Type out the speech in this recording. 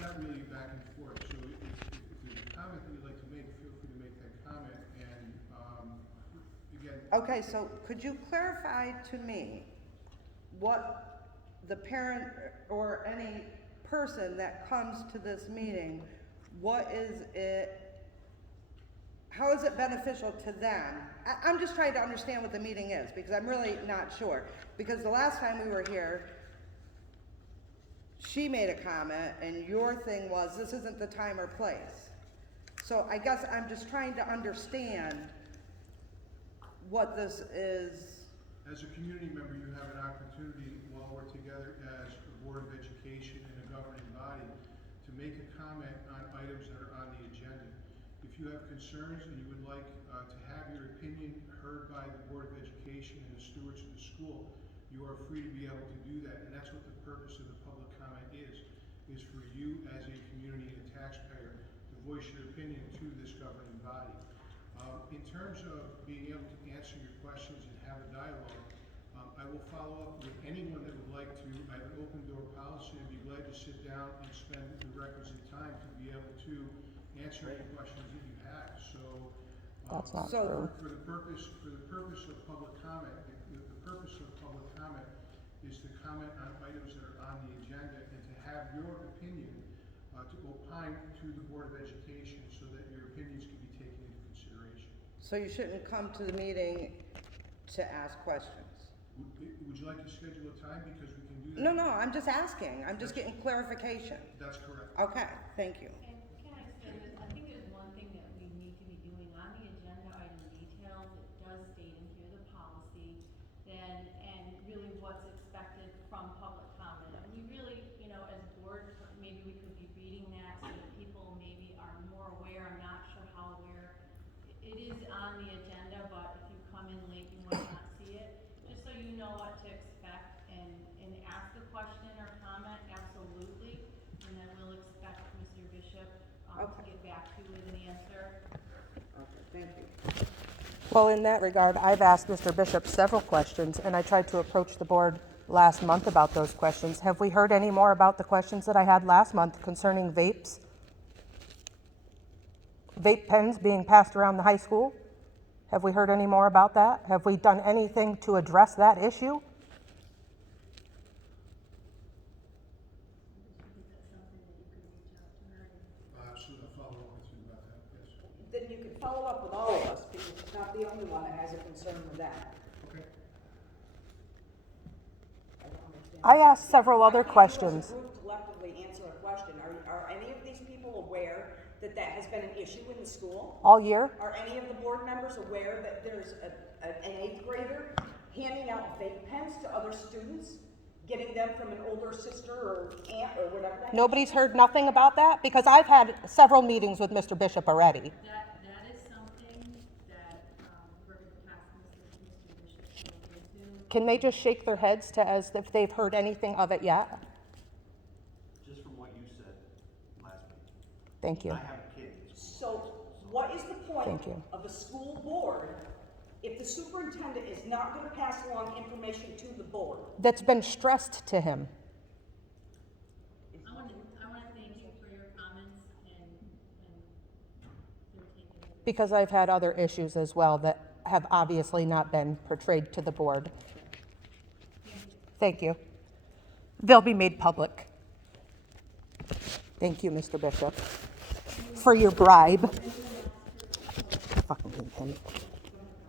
not really back and forth, so if there's a comment that you'd like to make, feel free to make that comment, and, again. Okay, so could you clarify to me what the parent or any person that comes to this meeting, what is it, how is it beneficial to them? I'm just trying to understand what the meeting is, because I'm really not sure. Because the last time we were here, she made a comment, and your thing was, this isn't the time or place. So I guess I'm just trying to understand what this is. As a community member, you have an opportunity while we're together as a Board of Education and a governing body to make a comment on items that are on the agenda. If you have concerns and you would like to have your opinion heard by the Board of Education and the stewards of the school, you are free to be able to do that. And that's what the purpose of the public comment is for you as a community and a taxpayer to voice your opinion to this governing body. In terms of being able to answer your questions and have a dialogue, I will follow up with anyone that would like to. I have an open door policy and be glad to sit down and spend the requisite time to be able to answer any questions that you have. So, That's not So- true. for the purpose of public comment, the purpose of public comment is to comment on items that are on the agenda and to have your opinion to opine to the Board of Education so that your opinions can be taken into consideration. So you shouldn't come to the meeting to ask questions? Would you like to schedule a time, because we can do that? No, I'm just asking. I'm just getting clarification. That's correct. Okay, thank you. And can I say this, I think there's one thing that we need to be doing on the agenda item details, it does state in here the policy, then, and really what's expected from public comment. And we really, as a board, maybe we could be reading that so that people maybe are more aware, I'm not sure how aware. It is on the agenda, but if you come in late, you might not see it, just so you know what to expect and ask a question or comment, absolutely. And then we'll expect Mr. Bishop to Okay. get back to you with an answer. Okay, thank you. Well, in that regard, I've asked Mr. Bishop several questions, and I tried to approach the board last month about those questions. Have we heard any more about the questions that I had last month concerning vapes? Vape pens being passed around the high school? Have we heard any more about that? Have we done anything to address that issue? Absolutely, I'll follow up with you about that, yes. Then you can follow up with all of us, because it's not the only one that has a concern with that. Okay. I don't understand. I asked several other Why can't questions. you as a group collectively answer a question? Are any of these people aware that that has been an issue in the school? All year? Are any of the board members aware that there's an eighth grader handing out vape pens to other students? Getting them from an older sister or aunt or whatever that is? Nobody's heard nothing about that? Because I've had several meetings with Mr. Bishop already. That is something that, we're gonna pass Mr. Bishop to look into. Can they just shake their heads to as if they've heard anything of it yet? Just from what you said last week. Thank you. I have a kid. So what is the point Thank you. of a school board if the superintendent is not gonna pass along information to the board? That's been stressed to him. I wanna thank you for your comments and for taking. Because I've had other issues as well that have obviously not been portrayed to the board. Thank you. They'll be made public. Thank you, Mr. Bishop, for your bribe. Fucking hate him.